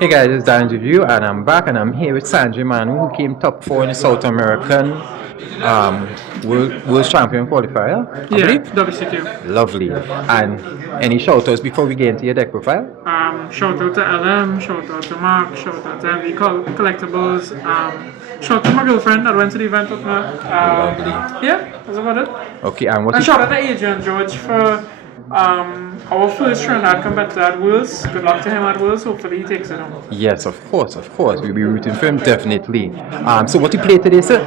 Hey guys, it's Dan's Review, and I'm back, and I'm here with Sanjay Manoo, who came top 4 in the South American World Champion qualifier, I Yeah, believe. WCQ. Lovely. And any shout outs before we get into your deck profile? Shout out to LM, shout out to Mark, shout out to MV Collectibles, shout out to my girlfriend that went to the event with me. Lovely. Yeah, that's about it. Okay, and what And is shout out to Adrian George for our first Trinidad competitor at Worlds. Good luck to him at Worlds. Hopefully he takes it home. Yes, of course, of course. We'll be rooting for him, definitely. So what you play today, sir?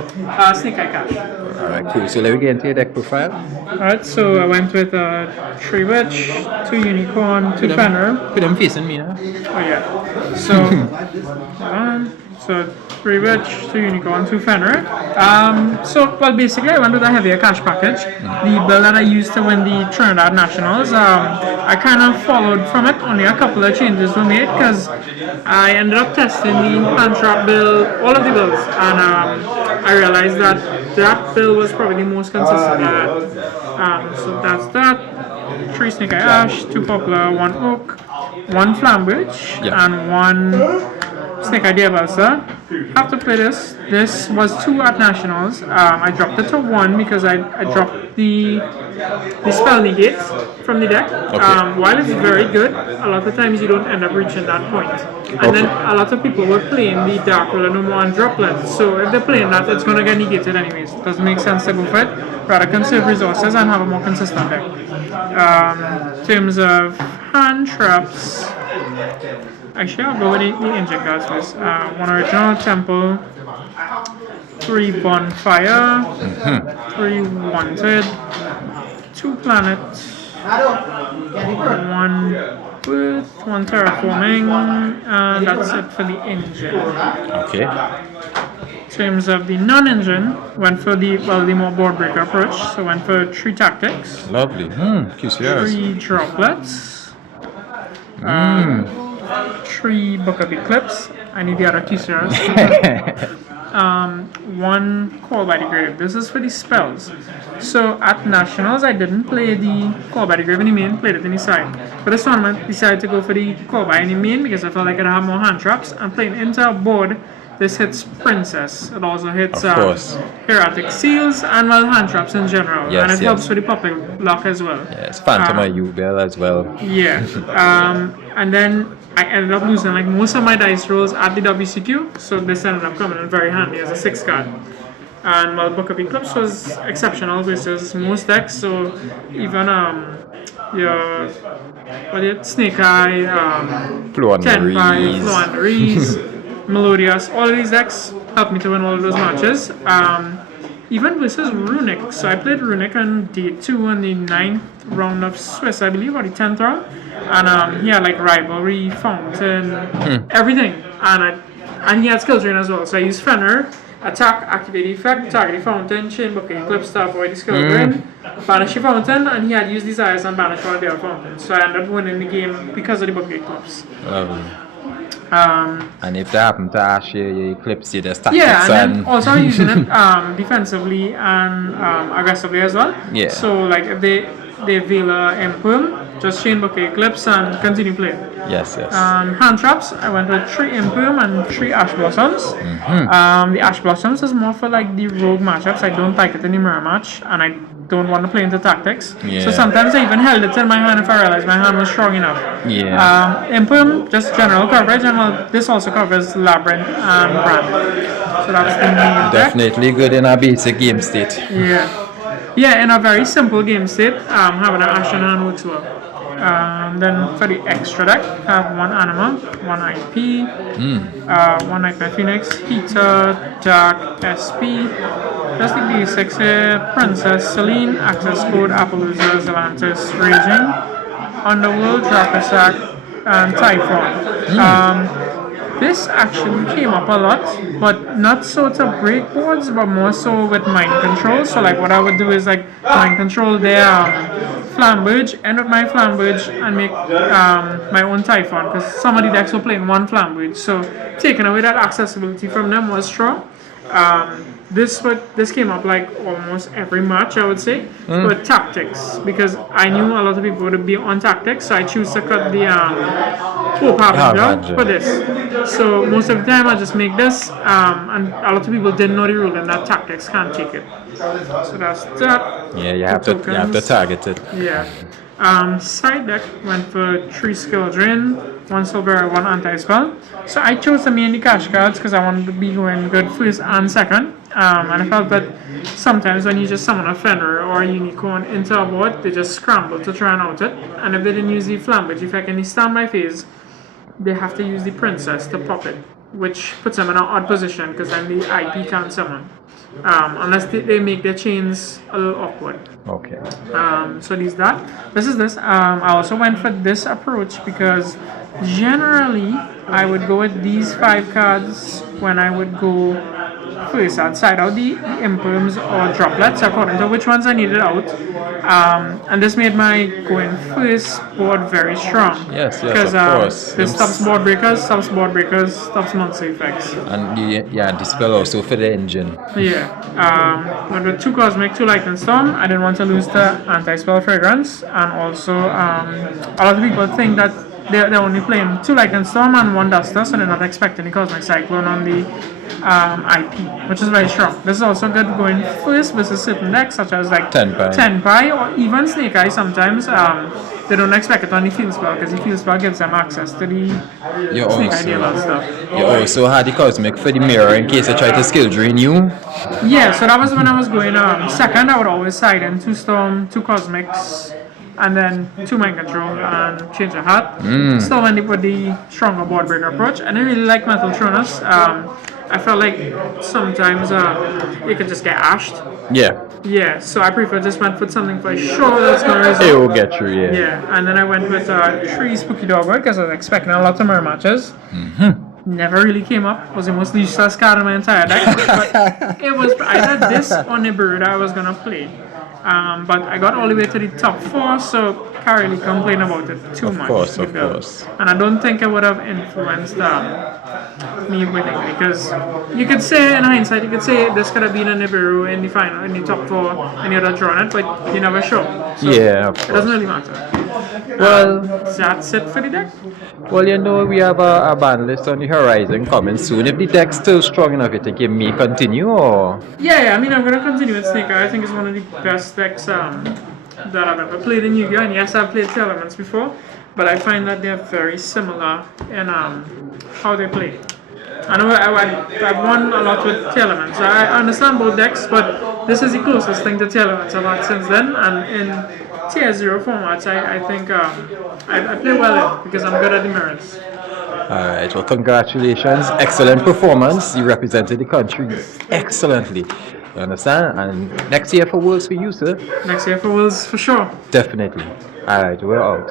Snake Eye Cash. Alright, cool. So let me get into your deck profile. Alright, so I went with 3 Witch, 2 Unicorn, 2 Fenrir. Put them facing me now. Oh yeah. So 3 Witch, 2 Unicorn, 2 Fenrir. Well, basically I went with a heavier cash package. The build that I used to win the Trinidad Nationals, I kind of followed from it. Only a couple of changes were made because I ended up testing the hand trap build, all of the builds, and I realized that build was probably the most consistent. So that's that. 3 Snake Eye Ash, 2 Poplar, 1 Oak, 1 Flambridge, and 1 Snake Eye Diabalsa. Have to play this. This was 2 at Nationals. I dropped it to 1 because I dropped the spell negate from the deck. While it's very good, a lot of times you don't end up reaching that point. And then a lot of people were playing the Dark Roller No More and Droplet. So if they're playing that, it's going to get negated anyways. It doesn't make sense to go for it. Rather conserve resources and have a more consistent deck. In terms of hand traps, actually I'll go with the injured cards first. 1 Original Temple, 3 Bonfire, 3 Wanted, 2 Planet, 1 Earth, 1 Terraforming, and that's it for the engine. Okay. In terms of the non-engine, went for the more board breaker approach. So went for 3 Tactics, Lovely. QCRs. 3 Droplets, 3 Book of Eclipse. I need the other T-shirts. 1 Call by the Grave. This is for the spells. So at Nationals, I didn't play the Call by the Grave in the main, played it in the side. For this tournament, decided to go for the Call by in the main because I felt like I'd have more hand traps. And playing into a board, this hits Princess. It also hits Heretic Seals and hand traps in general. Yes, and it helps with the public lock as well. Yes, Phantom U-Bell as well. Yeah. And then I ended up losing like most of my dice rolls at the WCQ, so this ended up coming in very handy as a 6 card. And Book of Eclipse was exceptional versus most decks, so even your Snake Eye, Tenpai, Floanderies, Melodious, all of these decks helped me to win all of those matches. Even versus Runic, so I played Runic on day 2 on the 9th round of Swiss, I believe, or the 10th round, and he had like Rivalry, Fountain, everything, and he had Skill Drain as well, so I used Fenrir, attack, activate effect, target the Fountain, chain Book Eclipse to avoid the Skill Drain, banish the Fountain, and he had used Desires and banish all their Fountain, so I ended up winning the game because of the Book Eclipse. And if they happen to ask you Eclipse, you just tactics. Yeah, and then also using it defensively and aggressively as well. Yeah. So like if they Vela Imperm, just chain Book Eclipse and continue playing. Yes. Hand traps, I went with 3 Imperm and 3 Ash Blossoms. The Ash Blossoms is more for like the rogue matchups. I don't like it in the mirror match, and I don't want to play into tactics. So sometimes I even held it in my hand if I realized my hand was strong enough. Imperm, just general coverage, and this also covers Labyrinth and Brand. So that's the main definitely deck. good in a basic game state. Yeah, in a very simple game state, having an Ash in hand works well. Then for the extra deck, I have 1 Anima, 1 IP, 1 Nightmare Phoenix, Heater, Dark, SP, just the basics here, Princess, Celine, Access Code, Appaloosa, Zelantis, Raging, Underworld, Dracosac, and Typhon. This actually came up a lot, but not so to break boards, but more so with mind control. So like what I would do is like mind control their Flambridge, end with my Flambridge, and make my own Typhon, because some of the decks were playing 1 Flambridge. So taking away that accessibility from them was strong. This came up like almost every match, I would say, but tactics, because I knew a lot of people would be on tactics, so I choose to cut the $4 for this. So most of the time I just make this, and a lot of people didn't know the rule and that tactics can't take it. So that's that. Yeah, you have to target it. Yeah. Side deck went for 3 skill drain, 1 silver, 1 anti-spell. So I chose to mainly cash cards because I wanted to be going good first and second. And I felt that sometimes when you just summon a Fenrir or a Unicorn into a board, they just scramble to try and out it. And if they didn't use the Flambage effect in the standby phase, they have to use the Princess to pop it, which puts them in an odd position because then the IP can't summon. Unless they make their chains a little awkward. Okay. So this is this. I also went for this approach because generally I would go with these 5 cards when I would go first. I'd side out the imperms or droplets according to which ones I needed out. And this made my going first board very strong. Yes, because of course. This stops board breakers, stops monster effects. And dispel also for the engine. Yeah. Went with 2 Cosmic, 2 Lightning Storm. I didn't want to lose the anti-spell fragrance. And also, a lot of people think that they're only playing 2 Lightning Storm and 1 Duster, so they're not expecting the Cosmic Cyclone on the IP, which is very strong. This is also good going first versus certain decks, such as like 10 Pie or even Snake Eye sometimes. They don't expect it on the Field Spell because the Field Spell gives them access to the Snake Eye deal and stuff. You also had the Cosmic for the mirror in case they try to skill drain you. Yeah, so that was when I was going second. I would always side in 2 Storm, 2 Cosmics, and then 2 Mind Control and change a hat. Still went with the stronger board breaker approach, and I really like Metal Tronus. I felt like sometimes it could just get ashed. Yeah, so I prefer just went with something for sure that's gonna result. It will get through, Yeah, and then I went with 3 Spooky Dogwood because I was expecting a lot of mirror matches. Never really came up. Was the most useless card in my entire deck. But it was either this or Nibiru that I was gonna play. But I got all the way to the top 4, so can't really complain about it too much. Of course. And I don't think it would have influenced me winning, because you could say in hindsight, you could say this could have been a Nibiru in the final, in the top 4, and you'd have drawn it, but you never show. So of course. It doesn't really matter. Well, that's it for the deck. Well, we have a ban list on the horizon coming soon. If the deck's still strong enough, you think it may continue, or? Yeah, I mean, I'm going to continue with Snake Eye. I think it's one of the best decks that I've ever played in Yu-Gi-Oh! And yes, I've played Tail Elements before, but I find that they're very similar in how they play. I know I've won a lot with Tail Elements. I understand both decks, but this is the closest thing to Tail Elements I've had since then, and in Tier 0 formats, I think I play well in because I'm good at the mirrors. Alright, well, congratulations. Excellent performance. You represented the country excellently. You understand? And next year for Worlds for you, sir. Next year for Worlds for sure. Definitely. Alright, we're out.